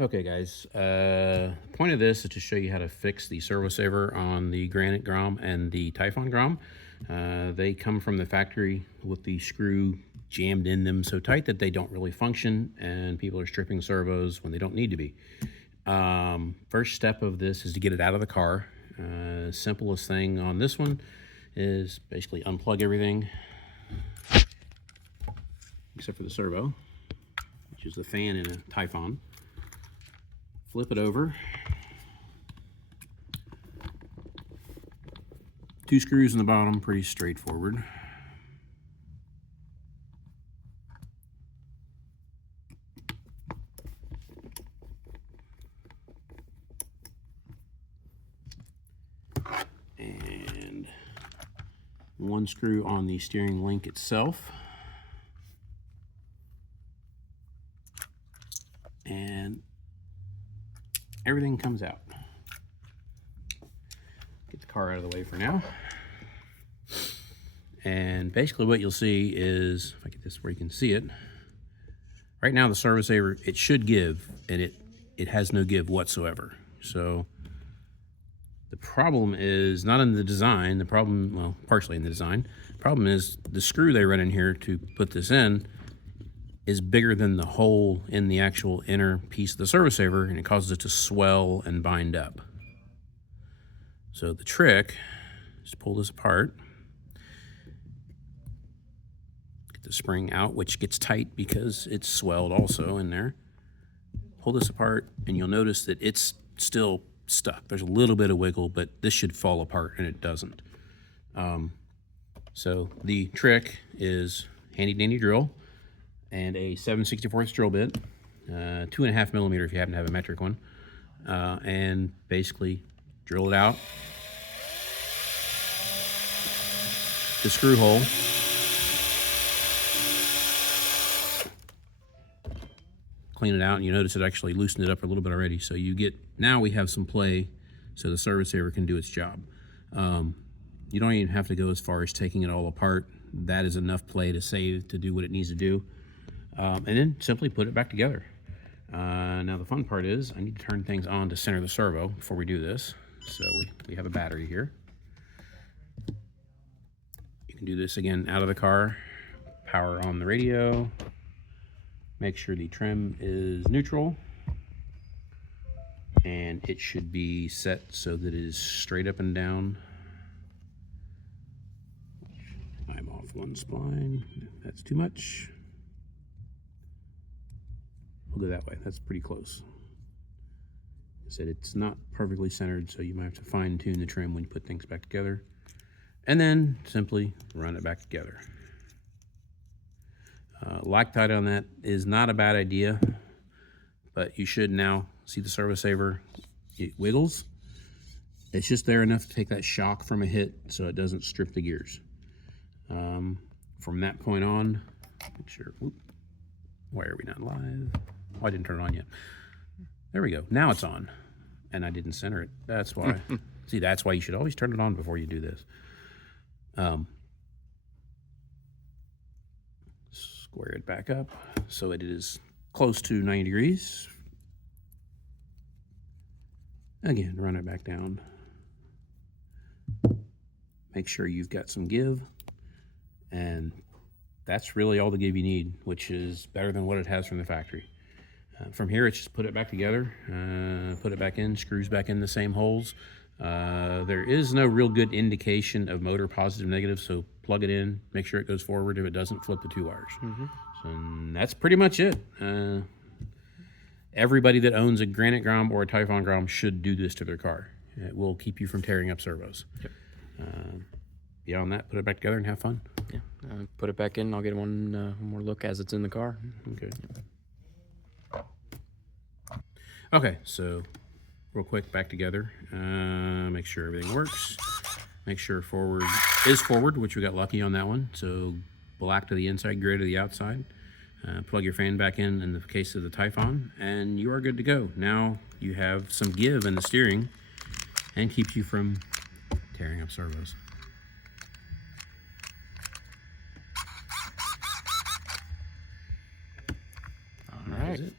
Okay guys, the point of this is to show you how to fix the servo saver on the Granite Grom and the Typhon Grom. They come from the factory with the screw jammed in them so tight that they don't really function, and people are stripping servos when they don't need to be. First step of this is to get it out of the car. Simplest thing on this one is basically unplug everything except for the servo, which is the fan in a Typhon. Flip it over. 2 screws in the bottom, pretty straightforward. And 1 screw on the steering link itself. And everything comes out. Get the car out of the way for now. And basically what you'll see is, if I get this where you can see it, right now the servo saver, it should give, and it has no give whatsoever. So the problem is not in the design, the problem, well, partially in the design. The problem is the screw they run in here to put this in is bigger than the hole in the actual inner piece of the servo saver, and it causes it to swell and bind up. So the trick is to pull this apart, get the spring out, which gets tight because it's swelled also in there. Pull this apart and you'll notice that it's still stuck. There's a little bit of wiggle, but this should fall apart, and it doesn't. So the trick is handy dandy drill and a 7/64 drill bit, 2.5 millimeter if you happen to have a metric one, and basically drill it out the screw hole. Clean it out, and you notice it actually loosened it up a little bit already. So you get, now we have some play so the servo saver can do its job. You don't even have to go as far as taking it all apart. That is enough play to do what it needs to do. And then simply put it back together. Now the fun part is I need to turn things on to center the servo before we do this. So we have a battery here. You can do this again out of the car, power on the radio, make sure the trim is neutral, and it should be set so that it is straight up and down. I'm off 1 spline, that's too much. We'll go that way, that's pretty close. I said it's not perfectly centered, so you might have to fine tune the trim when you put things back together. And then simply run it back together. Loctite on that is not a bad idea, but you should now see the servo saver, it wiggles. It's just there enough to take that shock from a hit so it doesn't strip the gears. From that point on, make sure, whoop, why are we not live? Oh, I didn't turn it on yet. There we go. Now it's on, and I didn't center it. That's why. See, that's why you should always turn it on before you do this. Square it back up so it is close to 90 degrees. Again, run it back down. Make sure you've got some give, and that's really all the give you need, which is better than what it has from the factory. From here, it's just put it back together, put it back in, screws back in the same holes. There is no real good indication of motor positive, negative, so plug it in, make sure it goes forward. If it doesn't, flip the 2 wires. So that's pretty much it. Everybody that owns a Granite Grom or a Typhon Grom should do this to their car. It will keep you from tearing up servos. Yep. Beyond that, put it back together and have fun. Yeah, put it back in. I'll get one more look as it's in the car. Okay. Okay, so real quick, back together. Make sure everything works. Make sure forward is forward, which we got lucky on that one. So black to the inside, gray to the outside. Plug your fan back in the case of the Typhon, and you are good to go. Now you have some give in the steering and keeps you from tearing up servos. All right.